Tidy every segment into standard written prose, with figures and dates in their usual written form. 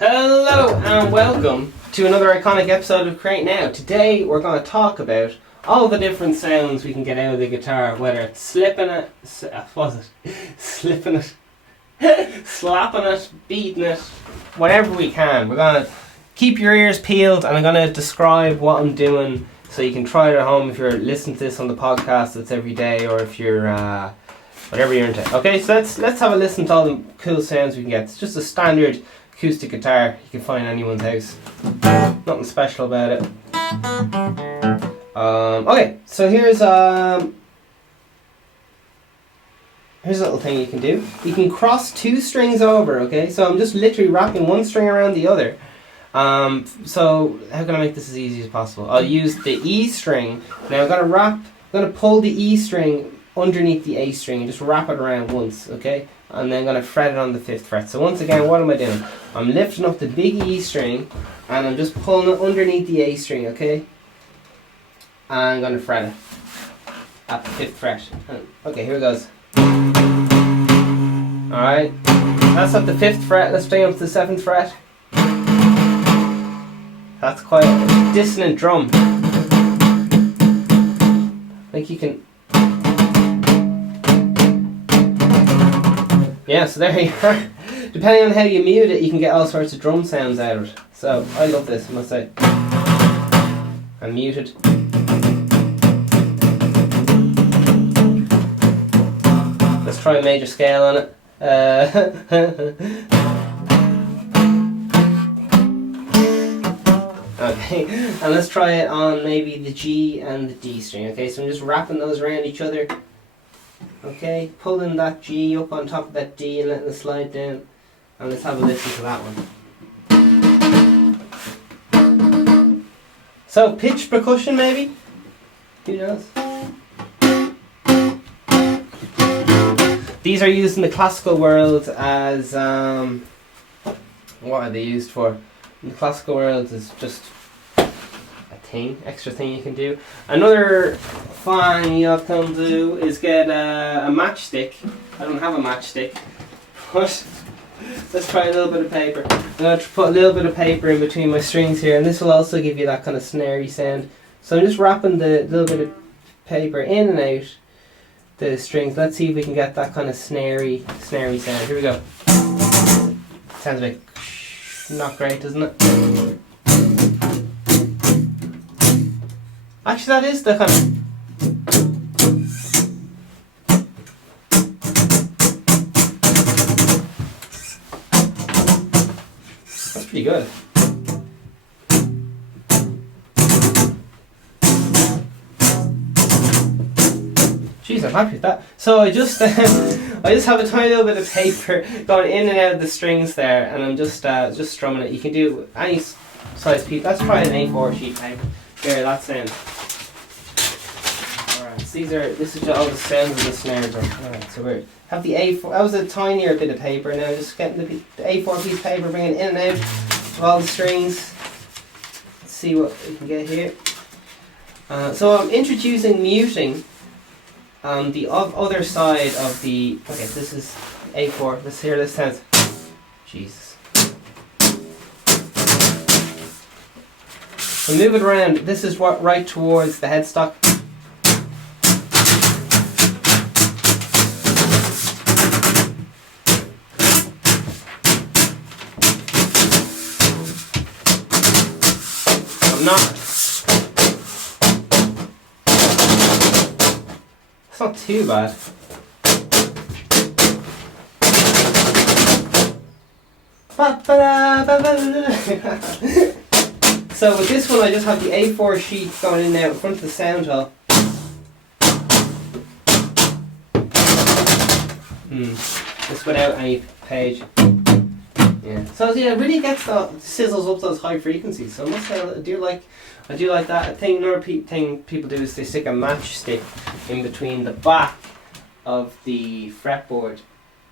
Hello and welcome to another iconic episode of Create Now. Today we're going to talk about all the different sounds we can get out of the guitar, whether it's slipping it, slipping it, slapping it, beating it, whatever we can. We're going to keep your ears peeled and I'm going to describe what I'm doing so you can try it at home if you're listening to this on the podcast that's every day, or if you're whatever you're into. Okay, so let's have a listen to all the cool sounds we can get. It's just a standard acoustic guitar you can find in anyone's house. Nothing special about it. Okay, so here's a little thing you can do. You can cross two strings over, okay? So I'm just literally wrapping one string around the other. So how can I make this as easy as possible? I'll use the E string. Now I'm going to pull the E string underneath the A string and just wrap it around once, okay? And then I'm going to fret it on the 5th fret. So once again, what am I doing? I'm lifting up the big E string and I'm just pulling it underneath the A string, okay? And I'm going to fret it at the 5th fret. Okay, here it goes. Alright, that's at the 5th fret. Let's bring it up to the 7th fret. That's quite a dissonant drum. I think you can... Yeah, so there you are. Depending on how you mute it, you can get all sorts of drum sounds out of it. So, I love this, I must say. I'm muted. Let's try a major scale on it. Okay, and let's try it on maybe the G and the D string. Okay, so I'm just wrapping those around each other. Okay, pulling that G up on top of that D and letting it slide down. And let's have a listen to that one. So, pitch percussion maybe? Who knows? These are used in the classical world as, what are they used for? In the classical world is just extra thing you can do. Another thing you can do is get a matchstick. I don't have a matchstick, but let's try a little bit of paper. I'm going to put a little bit of paper in between my strings here, and this will also give you that kind of snarey sound. So I'm just wrapping the little bit of paper in and out the strings. Let's see if we can get that kind of snarey sound. Here we go. Sounds a bit not great, doesn't it? Actually, that is the kind of... That's pretty good. Jeez, I'm happy with that. So I just have a tiny little bit of paper going in and out of the strings there, and I'm just strumming it. You can do any size piece. That's probably an A4 sheet paper. There, that sound. Alright, so this is all the sounds of the snare drum. Alright, so we have the A4. That was a tinier bit of paper. Now just getting the A4 piece of paper, bringing it in and out of all the strings. Let's see what we can get here. So I'm introducing muting on the other side of the... Okay, this is A4. Let's hear this sounds. Jesus. So move it around. This is what right towards the headstock. I'm not. It's not too bad. So with this one I just have the A4 sheet going in now in front of the sound hole. Just without any page. Yeah. So yeah, it really sizzles up those high frequencies. So I must say I do like that. I think another thing people do is they stick a matchstick in between the back of the fretboard.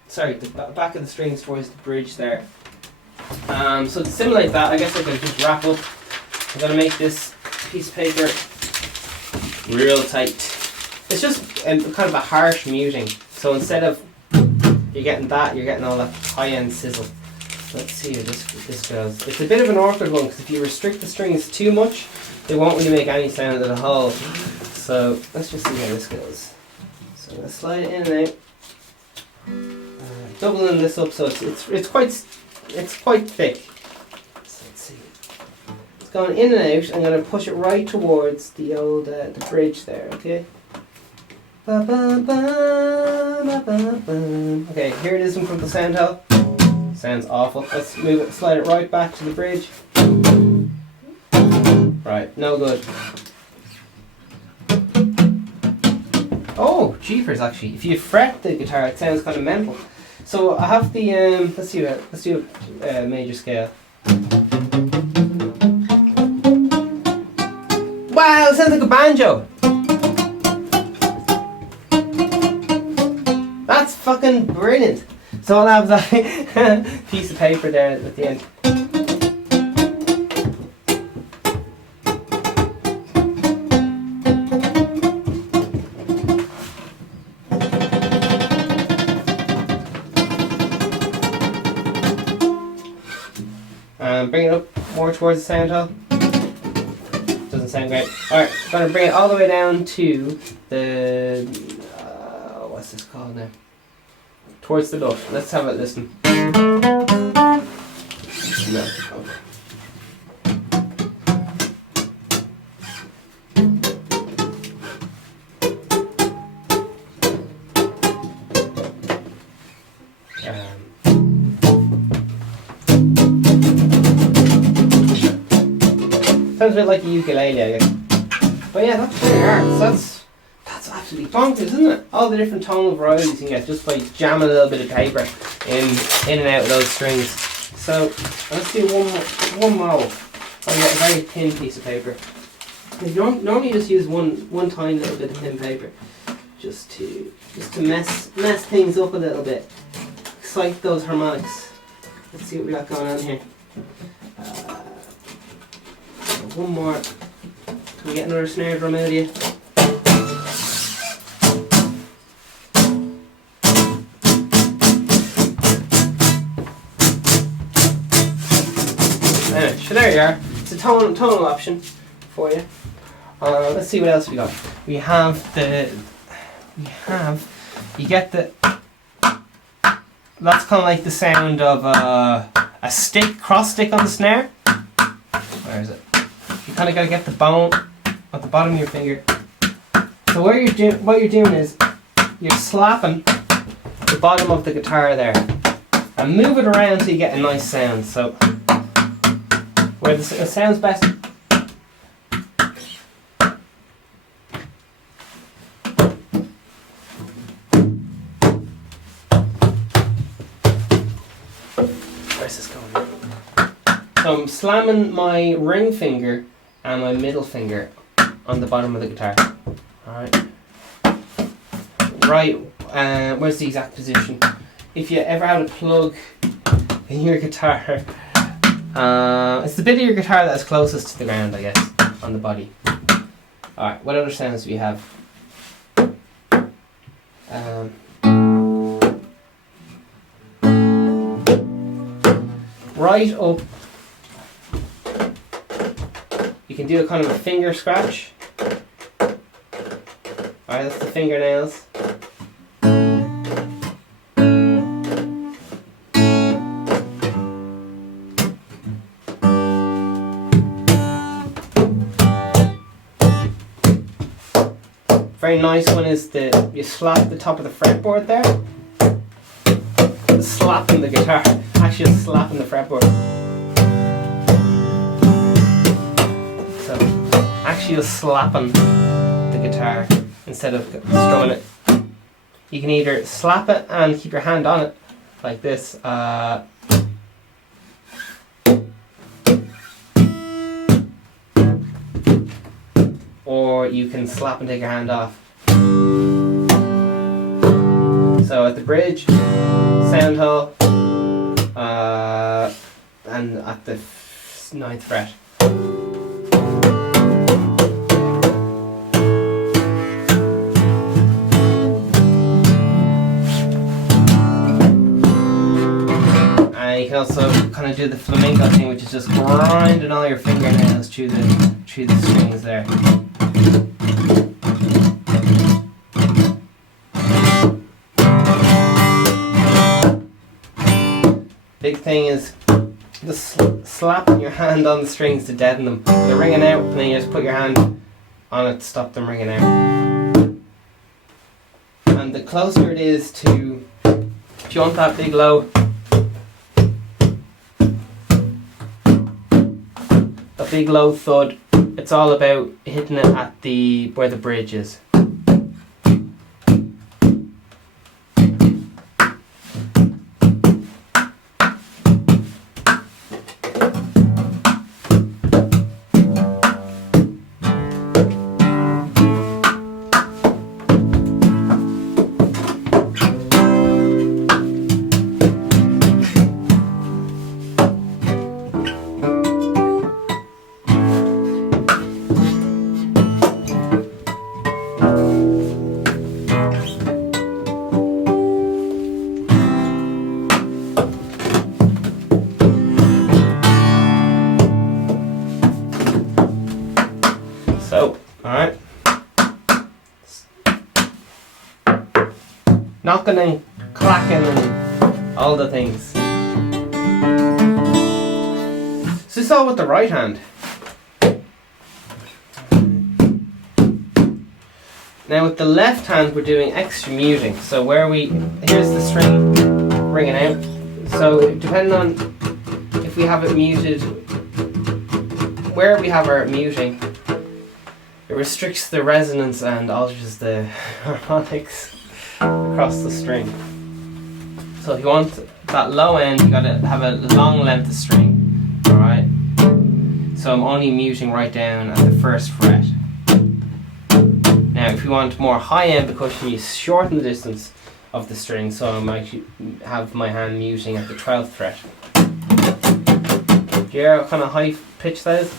Sorry, the back of the strings towards the bridge there. So to simulate that, I guess I could just wrap up. I'm going to make this piece of paper real tight. It's just kind of a harsh muting. So instead of you're getting that, you're getting all that high-end sizzle. Let's see how this goes. It's a bit of an awkward one because if you restrict the strings too much, they won't really make any sound at all. So let's just see how this goes. So I'm going to slide it in and out. Doubling this up so it's quite thick. So let's see. It's going in and out. I'm going to push it right towards the old the bridge there. Okay. Okay, here it is in front of the sound hole. Sounds awful. Let's move it, slide it right back to the bridge. Right, no good. Oh, jeepers! Actually, if you fret the guitar, it sounds kind of mental. So I have the let's do a major scale. Wow, it sounds like a banjo. That's fucking brilliant. So I'll have that piece of paper there at the end. Bring it up more towards the sound hole. Doesn't sound great. Alright, I'm going to bring it all the way down to the... what's this called now? Towards the nut. Let's have a listen. No. Okay. Sounds a bit like a ukulele, I guess. But yeah, that's pretty hard. That's absolutely bonkers, isn't it? All the different tonal varieties you can get just by jamming a little bit of paper in and out of those strings. So let's do one more. I'll get a very thin piece of paper. Normally just use one tiny little bit of thin paper, just to mess things up a little bit, excite those harmonics. Let's see what we got going on here. One more. Can we get another snare drum out of you? Anyway, so there you are. It's a tonal option for you. Let's see what else we got. You get the, that's kind of like the sound of a cross stick on the snare. Where is it? You kind of got to get the bone at the bottom of your finger. So what you're doing is you're slapping the bottom of the guitar there and move it around until you get a nice sound. So where it sounds best. Where's this going? So I'm slamming my ring finger and my middle finger on the bottom of the guitar. Alright. Right, where's the exact position? If you ever had a plug in your guitar, it's the bit of your guitar that's closest to the ground, I guess, on the body. Alright, what other sounds do we have? Right up. You can do a kind of a finger scratch. Alright, that's the fingernails. Very nice one is you slap the top of the fretboard there. Slapping the guitar, actually slapping the fretboard. So, actually slapping the guitar instead of strumming it. You can either slap it and keep your hand on it, like this. Or you can slap and take your hand off. So at the bridge, sound hole, and at the 9th fret. And you can also kind of do the flamenco thing, which is just grinding all your fingernails through the strings there. Big thing is just slapping your hand on the strings to deaden them. They're ringing out, and then you just put your hand on it to stop them ringing out. And the closer it is to, if you want that big low, a big low thud, it's all about hitting it at where the bridge is. So, alright. Knocking and clacking and all the things. So this is all with the right hand. Now with the left hand we're doing extra muting. So here's the string ringing out. So depending on if we have it muted, where we have our muting, it restricts the resonance and alters the harmonics across the string. So if you want that low end, you gotta have a long length of string. Alright? So I'm only muting right down at the first fret. Now if you want more high end percussion, you shorten the distance of the string, so I might have my hand muting at the 12th fret. Do you hear what kind of high pitch that is?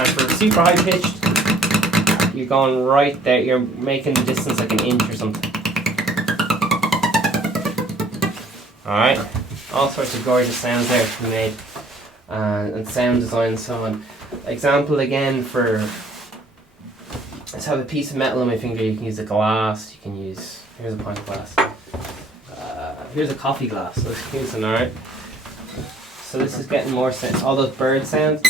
And for super high pitched, you're going right there, you're making the distance like an inch or something. Alright, all sorts of gorgeous sounds there to be made, and sound design and so on. Example again for, let's have a piece of metal on my finger. You can use a glass, you can use, here's a pint glass, here's a coffee glass, let's use an, alright. So this is getting more sense, all those bird sounds.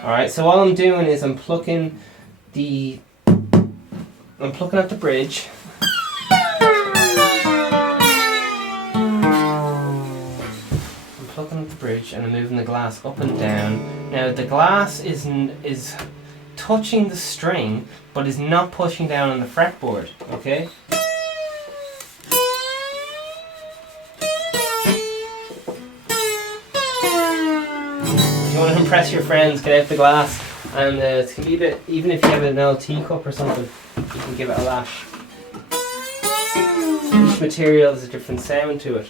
Alright, so all I'm doing is I'm plucking at the bridge. I'm plucking at the bridge and I'm moving the glass up and down. Now the glass is touching the string, but is not pushing down on the fretboard, okay? You want to impress your friends, get out the glass, and it can be a bit, even if you have an old teacup or something, you can give it a lash. Each material has a different sound to it.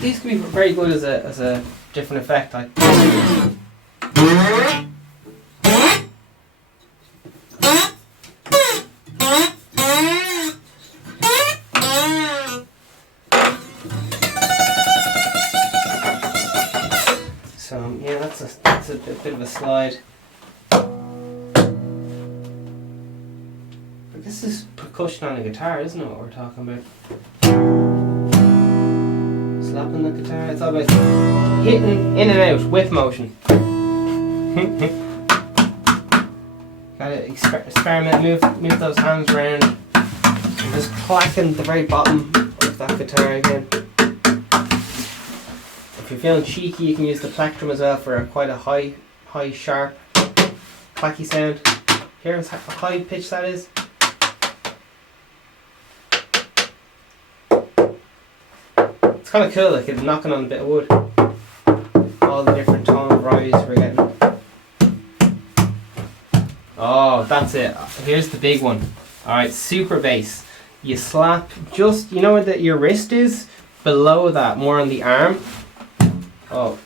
These can be very good as a different effect. Like so yeah, that's a bit of a slide. But this is percussion on a guitar, isn't it? What we're talking about. Slapping the guitar. It's all about hitting in and out with motion. Gotta experiment. Move those hands around. And just clacking the very bottom of that guitar again. If you're feeling cheeky, you can use the plectrum as well for quite a high, sharp, clacky sound. Hear how high pitch that is? It's kind of cool, like it's knocking on a bit of wood. All the different tone varieties we're getting. Oh, that's it. Here's the big one. Alright, super bass. You slap just, you know where your wrist is? Below that, more on the arm. Oh,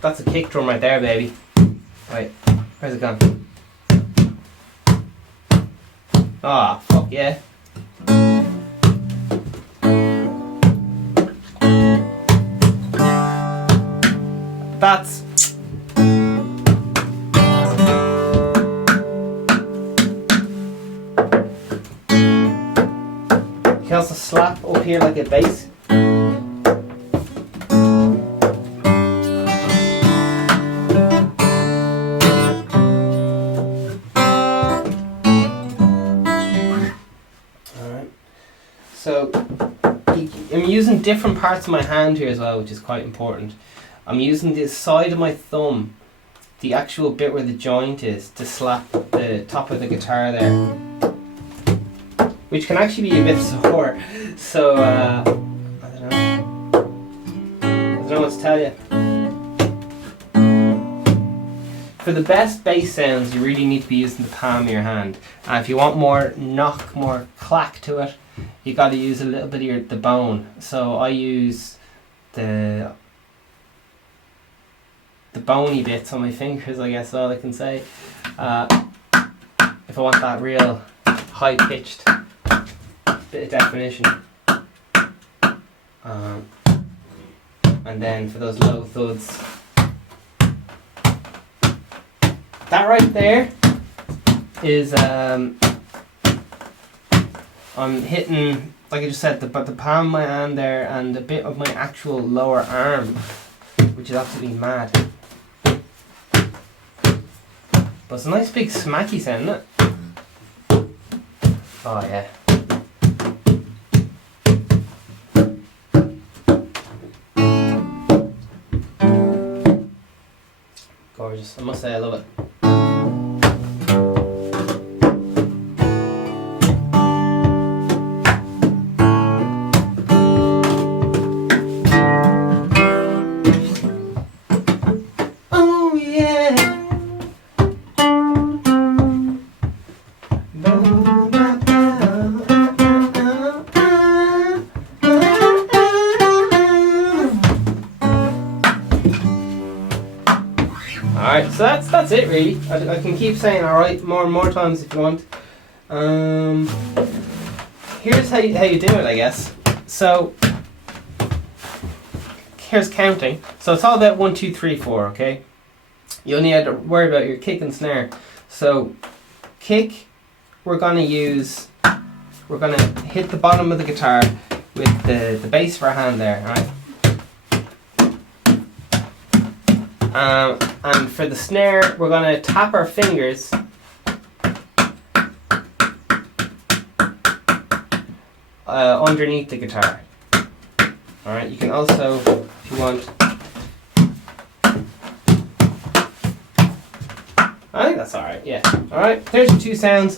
that's a kick drum right there, baby. Wait, where's it gone? Ah, fuck yeah. That's... You can also slap up here like a bass. Alright. So, I'm using different parts of my hand here as well, which is quite important. I'm using the side of my thumb, the actual bit where the joint is, to slap the top of the guitar there. Which can actually be a bit sore. So, I don't know what to tell you. For the best bass sounds, you really need to be using the palm of your hand. And if you want more knock, more clack to it, you got to use a little bit of the bone. So I use the bony bits on my fingers, I guess all I can say. If I want that real high pitched bit of definition. And then for those low thuds, that right there is I'm hitting, like I just said, the palm of my hand there and a bit of my actual lower arm, which is absolutely mad. But it's a nice big smacky sound, isn't it? Oh yeah. Gorgeous, I must say I love it. Alright, so that's it really. I can keep saying alright more and more times if you want. Here's how you do it, I guess. So here's counting. So it's all about 1, 2, 3, 4, okay? You only have to worry about your kick and snare. So kick, we're gonna hit the bottom of the guitar with the bass of our hand there, alright? And for the snare, we're going to tap our fingers underneath the guitar. Alright, you can also, if you want, I think that's alright, yeah. Alright, there's your two sounds.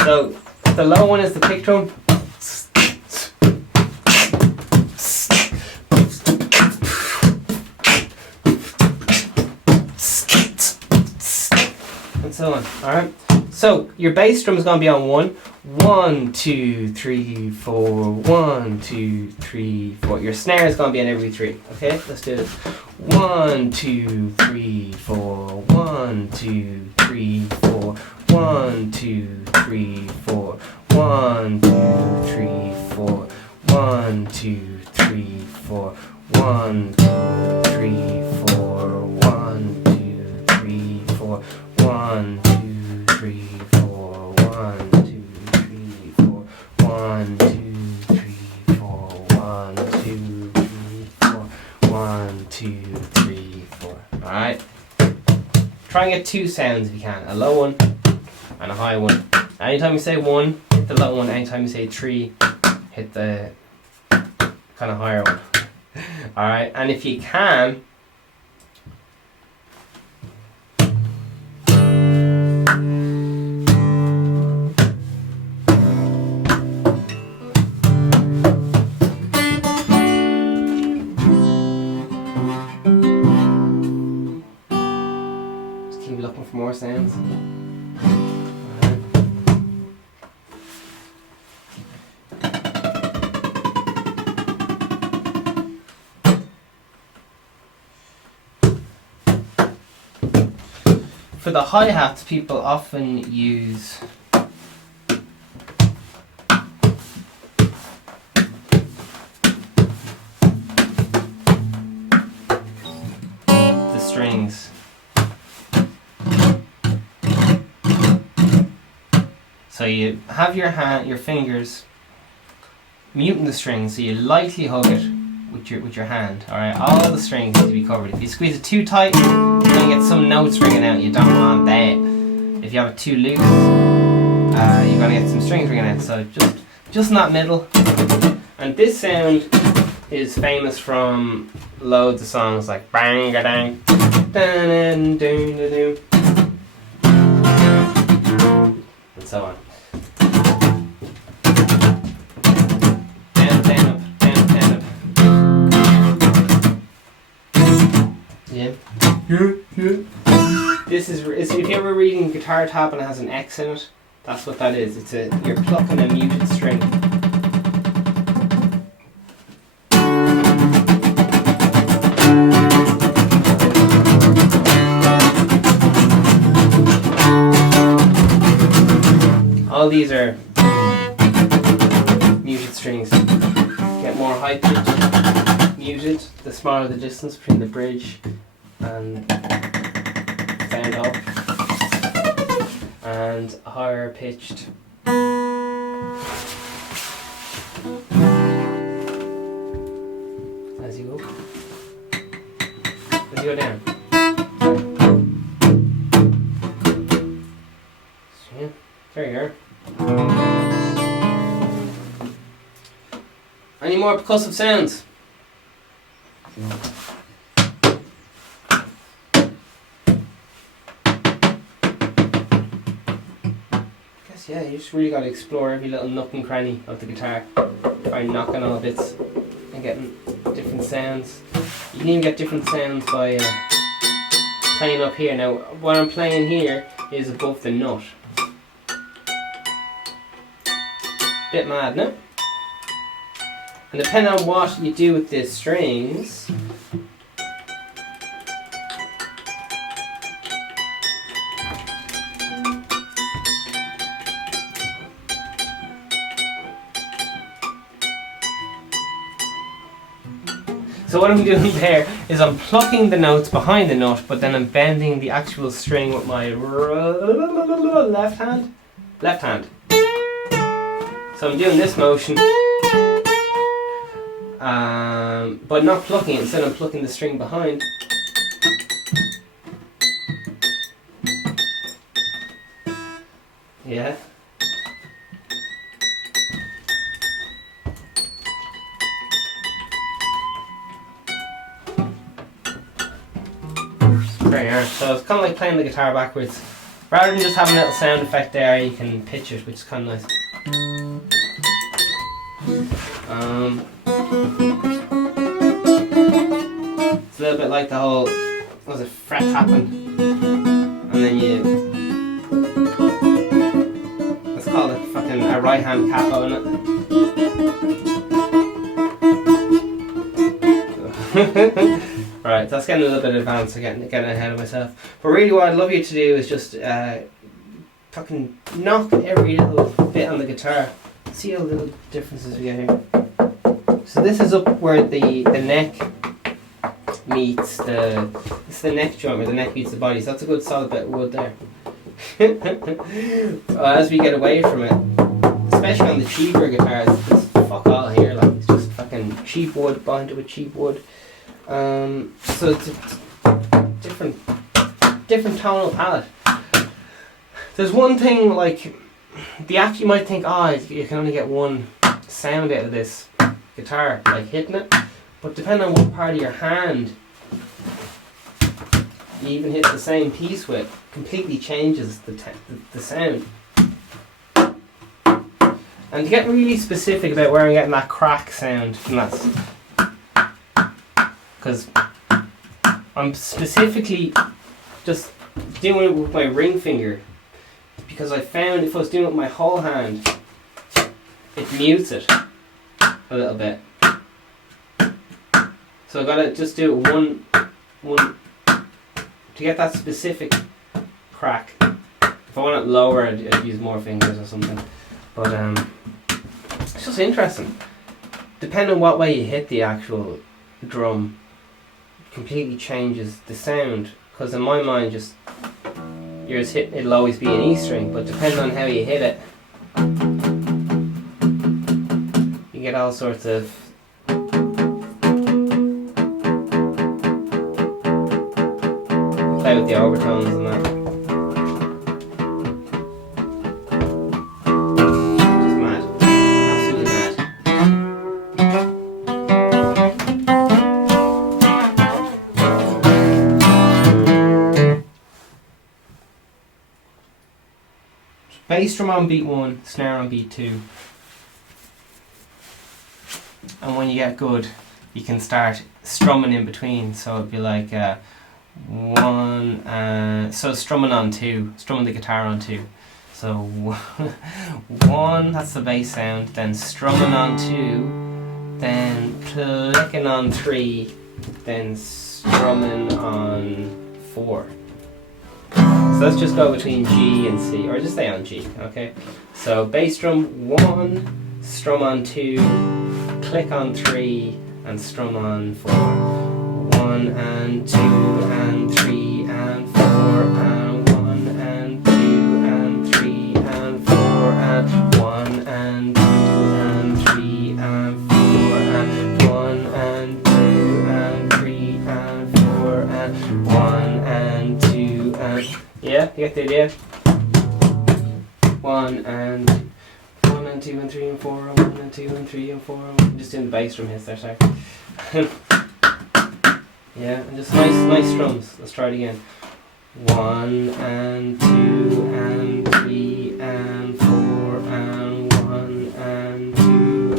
So, the low one is the plectrum. And so on. Alright. So your bass drum is going to be on 1. 1, 2, 3, 4. 1, 2, 3, 4. Your snare is going to be on every 3. Okay, let's do this. 1, 2, 3, 4. 1, 2, 3, 4. 1, 2, 3, 4. 1, 2, 3, 4. 1, 2, 3, 4. 1, 2, 3, 4. 1, 2, 3, 4. 1, 2, 3, 4. 1, 2, 3, 4. 1, 2, 3, 4. 1, 2, 3, 4. 1, 2, 3, 4. Alright. Try and get two sounds if you can. A low one and a high one. Anytime you say 1, hit the low one. Anytime you say 3, hit the kind of higher one. Alright, and if you can, just keep looking for more sounds. For the hi-hats, people often use the strings. So you have your fingers muting the string, so you lightly hug it with your hand. Alright, all the strings need to be covered. If you squeeze it too tight, you're going to get some notes ringing out. You don't want that. If you have it too loose, you're going to get some strings ringing out. So just in that middle. And this sound is famous from loads of songs like bang a dang, dun dun dun and so on. This is if you ever reading guitar tab and it has an X in it, that's what that is. You're plucking a muted string. All these are muted strings. Get more high pitched, muted, the smaller the distance between the bridge and sound up, and higher pitched as you go down. Yeah, there you are. Any more percussive sounds? Yeah, you just really got to explore every little nook and cranny of the guitar by knocking all bits and getting different sounds. You can even get different sounds by playing up here. Now, what I'm playing here is above the nut. Bit mad, no? And depending on what you do with the strings, so what I'm doing there is I'm plucking the notes behind the nut, but then I'm bending the actual string with my left hand. So I'm doing this motion, but not plucking it. Instead I'm plucking the string behind. Yeah. There you are. So it's kind of like playing the guitar backwards. Rather than just having a little sound effect there, you can pitch it, which is kind of nice. It's a little bit like the whole, what was it, fret tapping, and then let's call it fucking a right hand capo, innit? Right, that's getting a little bit advanced, getting ahead of myself. But really what I'd love you to do is just fucking knock every little bit on the guitar. See how little differences we get here. So this is up where the neck meets it's the neck joint where the neck meets the body. So that's a good solid bit of wood there. As we get away from it, especially on the cheaper guitars, it's fuck all here, like it's just fucking cheap wood bound with cheap wood. So it's a different tonal palette. There's one thing like you might think, you can only get one sound out of this guitar, like hitting it, but depending on what part of your hand you even hit the same piece with, completely changes the sound. And to get really specific about where I'm getting that crack sound from that, because I'm specifically just doing it with my ring finger, because I found if I was doing it with my whole hand, it mutes it a little bit. So I gotta just do it one to get that specific crack. If I want it lower, I'd use more fingers or something. But it's just interesting. Depending on what way you hit the actual drum, it completely changes the sound. Because in my mind, just yours hit, it'll always be an E string, but depending on how you hit it, you get all sorts of play with the overtones and that. Just mad. Absolutely mad. Bass drum on beat 1, snare on beat 2. And when you get good, you can start strumming in between. So it'd be like 1, so strumming on 2, strumming the guitar on 2. So 1, that's the bass sound, then strumming on 2, then plecking on 3, then strumming on 4. So let's just go between G and C, or just stay on G, okay? So bass drum 1, strum on 2, click on 3, and strum on 4. 1 and 2 and 3 and 4 and 1 and 2 and 3 and 4 and 1 and 2 and 3 and 4 and 1 and 2 and 3 and 4 and 1 and 2 and... Yeah, you get the idea? 1 and 2 and 3 and 4 and 1 and 2 and 3 and 4 and 1. Just doing the bass drum hits there, sorry. Yeah, and just nice strums. Let's try it again. 1 and 2 and 3 and 4 and 1 and 2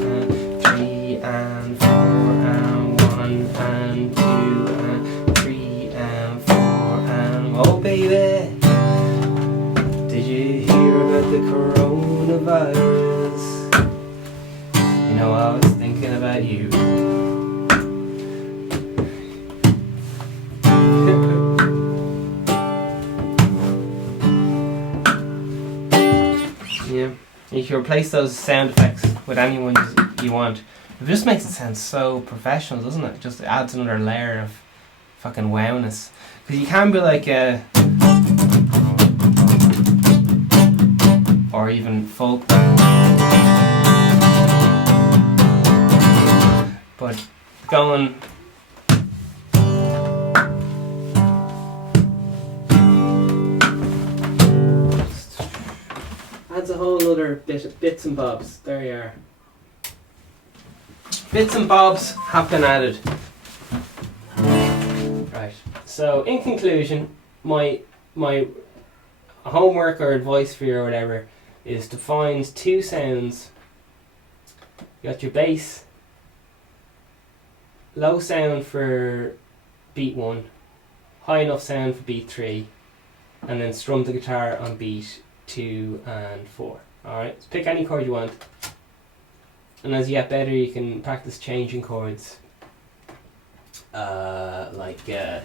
and 3 and 4 and 1 and 2 and 3 and 4 and... Oh baby, did you hear about the coronavirus? You know, I was thinking about you. Yeah, you can replace those sound effects with anyone you want. It just makes it sound so professional, doesn't it? It just adds another layer of fucking wowness. Because you can be like or even folk. But going adds a whole other bits and bobs. There you are. Bits and bobs have been added. Right. So in conclusion, my homework or advice for you or whatever is to find 2 sounds. You got your bass, low sound for beat 1, high enough sound for beat 3, and then strum the guitar on beat 2 and 4. Alright, so pick any chord you want, and as you get better you can practice changing chords, like whatever.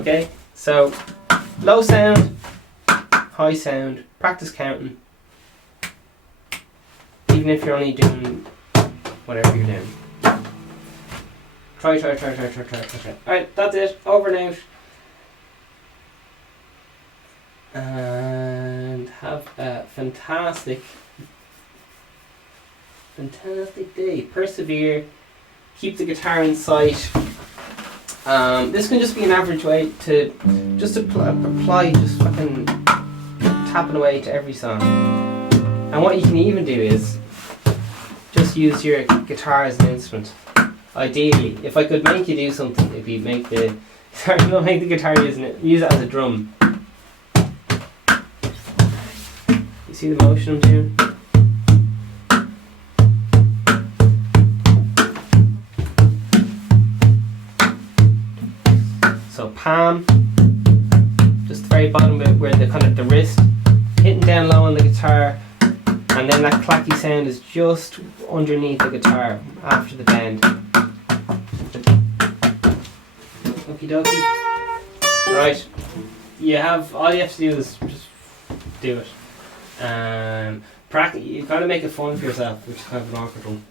Okay, so low sound, high sound, practice counting, even if you're only doing whatever you're doing. Try. Alright, that's it. Over and out. And have a fantastic day. Persevere. Keep the guitar in sight. This can just be an average way to just apply, just fucking tapping away to every song. And what you can even do is just use your guitar as an instrument. Ideally, if I could make you do something, it'd be make the guitar use it as a drum. You see the motion I'm doing? So palm, just the very bottom bit where the kind of the wrist, hitting down low on the guitar, And then that clacky sound is just underneath the guitar after the bend. Okie dokie. Right. All you have to do is just do it. You kind of make it fun for yourself, which is kind of an awkward one.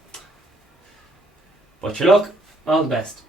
But your luck, all the best.